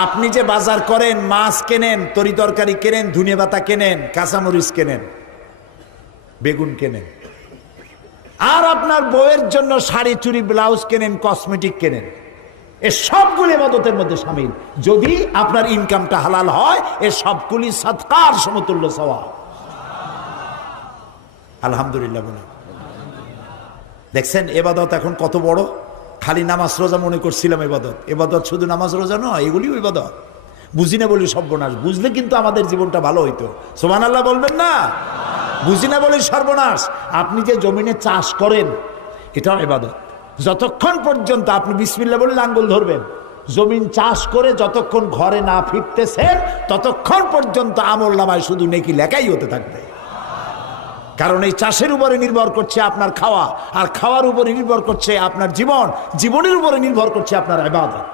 আপনি যে বাজার করেন, মাছ কেনেন, তরি তরকারি কেনেন, ধনে পাতা কেনেন, কাঁচামরিচ কেনেন, বেগুন কেনেন, আর আপনার বউয়ের জন্য শাড়ি চুড়ি ব্লাউজ কেনেন, কসমেটিক কেনেন, এ সবগুলো ইবাদতের মধ্যে শামিল। যদি আপনার ইনকামটা হালাল হয়, এ সবগুলি সাদকার সমতুল্য সওয়াব। আলহামদুলিল্লাহ বলে। দেখছেন ইবাদত এখন কত বড়। খালি নামাজ রোজা মনে করছিলাম ইবাদত। ইবাদত শুধু নামাজ রোজা নয়, এগুলিও ইবাদত। বুঝি না বলি সর্বনাশ, বুঝলে কিন্তু আমাদের জীবনটা ভালো হইতো। সুবহানাল্লাহ বলবেন না? বুঝি না বলি সর্বনাশ। আপনি যে জমিনে চাষ করেন, এটাও ইবাদত। যতক্ষণ পর্যন্ত আপনি বিসমিল্লাহ বলে আঙ্গুল ধরবেন, জমিন চাষ করে যতক্ষণ ঘরে না ফিরতেছেন, ততক্ষণ পর্যন্ত আমলনামায় শুধু নেকি লেখাই হতে থাকবে। কারণ এই চাষের উপরে নির্ভর করছে আপনার খাওয়া, আর খাওয়ার উপরে নির্ভর করছে আপনার জীবন, জীবনের উপরে নির্ভর করছে আপনার ইবাদত।